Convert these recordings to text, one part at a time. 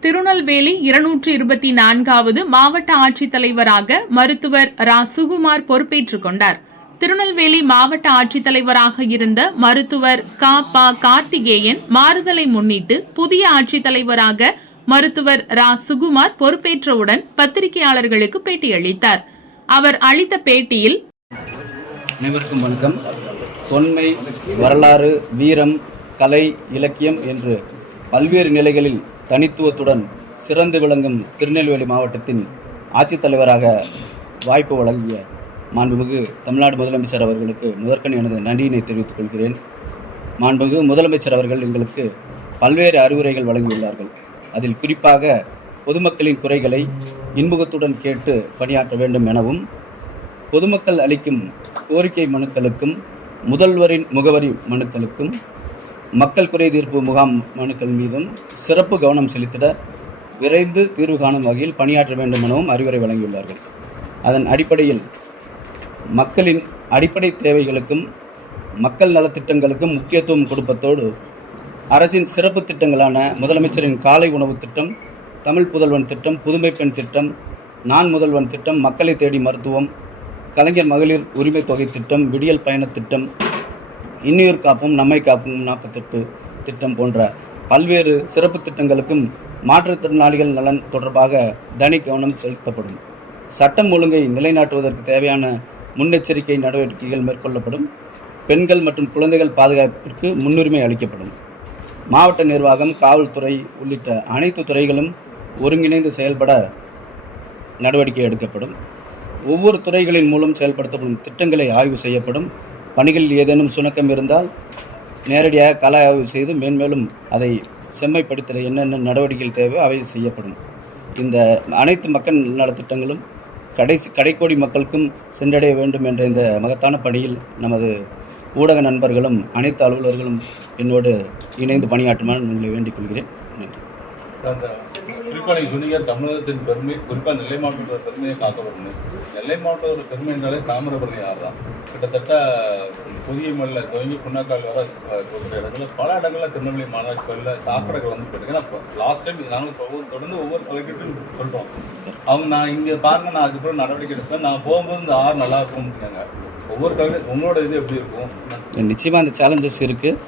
திருநெல்வேலி இருநூற்று இருபத்தி நான்காவது மாவட்ட ஆட்சித்தலைவராக மருத்துவர் ரா. சுகுமார் பொறுப்பேற்றுக் கொண்டார். திருநெல்வேலி மாவட்ட ஆட்சித்தலைவராக இருந்த மருத்துவர் க. ப. கார்த்திகேயன் மாறுதலை முன்னிட்டு புதிய ஆட்சித்தலைவராக மருத்துவர் ரா. சுகுமார் பொறுப்பேற்றவுடன் பத்திரிகையாளர்களுக்கு பேட்டியளித்தார். அவர் அளித்த பேட்டியில் அனைவருக்கும் வணக்கம். தொன்மை வரலாறு வீரம் கலை இலக்கியம் என்று பல்வேறு நிலைகளில் தனித்துவத்துடன் சிறந்து விளங்கும் திருநெல்வேலி மாவட்டத்தின் ஆட்சித்தலைவராக வாய்ப்பு வழங்கிய மாண்புமிகு தமிழ்நாடு முதலமைச்சர் அவர்களுக்கு முதற்கண் எனது நன்றியினை தெரிவித்துக் கொள்கிறேன். மாண்புமிகு முதலமைச்சர் அவர்கள் எங்களுக்கு பல்வேறு அறிவுரைகள் வழங்கியுள்ளார்கள். அதில் குறிப்பாக பொதுமக்களின் குறைகளை இன்முகத்துடன் கேட்டு பணியாற்ற வேண்டும் எனவும் பொதுமக்கள் அளிக்கும் கோரிக்கை மனுக்களுக்கும் முதல்வரின் முகவரி மனுக்களுக்கும் மக்கள் குறை தீர்ப்பு முகாம் மனுக்கள் மீதும் சிறப்பு கவனம் செலுத்திட விரைந்து தீர்வு காணும் வகையில் பணியாற்ற வேண்டும் எனவும் அறிவுரை வழங்கியுள்ளார்கள். அதன் அடிப்படையில் மக்களின் அடிப்படை தேவைகளுக்கும் மக்கள் நலத்திட்டங்களுக்கும் முக்கியத்துவம் கொடுப்பதோடு அரசின் சிறப்பு திட்டங்களான முதலமைச்சரின் காலை உணவு திட்டம் தமிழ் புதல்வன் திட்டம் புதுமை பெண் திட்டம் நான் முதல்வன் திட்டம் மக்களை தேடி மருத்துவம் கலைஞர் மகளிர் உரிமை தொகை திட்டம் விடியல் பயணத் திட்டம் இன்னுயிர் காப்பும் நம்மை காப்பும் நாற்பத்தெட்டு திட்டம் போன்ற பல்வேறு சிறப்பு திட்டங்களுக்கும் மாற்றுத்திறனாளிகள் நலன் தொடர்பாக தனி கவனம் செலுத்தப்படும். சட்டம் ஒழுங்கை நிலைநாட்டுவதற்கு தேவையான முன்னெச்சரிக்கை நடவடிக்கைகள் மேற்கொள்ளப்படும். பெண்கள் மற்றும் குழந்தைகள் பாதுகாப்பிற்கு முன்னுரிமை அளிக்கப்படும். மாவட்ட நிர்வாகம் காவல்துறை உள்ளிட்ட அனைத்து துறைகளும் ஒருங்கிணைந்து செயல்பட நடவடிக்கை எடுக்கப்படும். ஒவ்வொரு துறைகளின் மூலம் செயல்படுத்தப்படும் திட்டங்களை ஆய்வு செய்யப்படும். பணிகளில் ஏதேனும் சுணக்கம் இருந்தால் நேரடியாக கல ஆய்வு செய்து மேன்மேலும் அதை செம்மைப்படுத்த என்னென்ன நடவடிக்கைகள் தேவையோ அவை செய்யப்படும். இந்த அனைத்து மக்கள் நலத்திட்டங்களும் கடைசி கடைக்கோடி மக்களுக்கும் சென்றடைய வேண்டும் என்ற இந்த மகத்தான பணியில் நமது ஊடக நண்பர்களும் அனைத்து அலுவலர்களும் என்னோடு இணைந்து பணியாற்றுமாறு உங்களை வேண்டிக் கொள்கிறேன். நன்றி. அந்த குறிப்பாக நீங்கள் சொன்னீங்க தமிழகத்தின் பெருமை குறிப்பாக நெல்லை மாவட்டத்தோட பெருமையை காக்கப்படணும் நெல்லை மாவட்டத்தோட பெருமை என்றாலே தாமிரபரணி ஆறு தான் கிட்டத்தட்ட புதிய மல்ல துவங்கி புண்ணாக்கால் வர இருக்கிற இடத்துல பல இடங்களில் திருநெல்வேலி மாநகராட்சி கோயிலில் சாக்கடைகள் வந்து போயிருக்கு. ஏன்னா லாஸ்ட் டைம் நாங்கள் தொடர்ந்து ஒவ்வொரு கலெக்டர்ட்டும் சொல்கிறோம் அவங்க நான் இங்கே பாருங்க நான் அதுக்கப்புறம் நடவடிக்கை எடுப்பேன். நான் போகும்போது இந்த ஆறு நல்லா இருக்கும்னு ஒவ்வொரு கலெக்டர் உங்களோட இது எப்படி இருக்கும்? நிச்சயமாக அந்த சேலஞ்சஸ் இருக்குது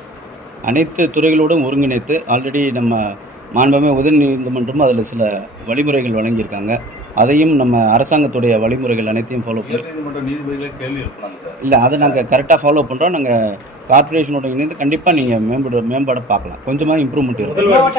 அனைத்து துறைகளோடும் ஒருங்கிணைத்து ஆல்ரெடி நம்ம மாண்புமே உதவி நீதிமன்றமும் அதில் சில வழிமுறைகள் வழங்கியிருக்காங்க. அதையும் நம்ம அரசாங்கத்துடைய வழிமுறைகள் அனைத்தையும் ஃபாலோ பண்ணி இல்லை அதை நாங்கள் கரெக்டாக ஃபாலோ பண்ணுறோம் நாங்கள் கார்ப்பரேஷனோட இணைந்து கண்டிப்பாக நீங்கள் மேம்பட மேம்பாட பார்க்கலாம். கொஞ்சமாக இம்ப்ரூவ்மெண்ட் இருக்கும்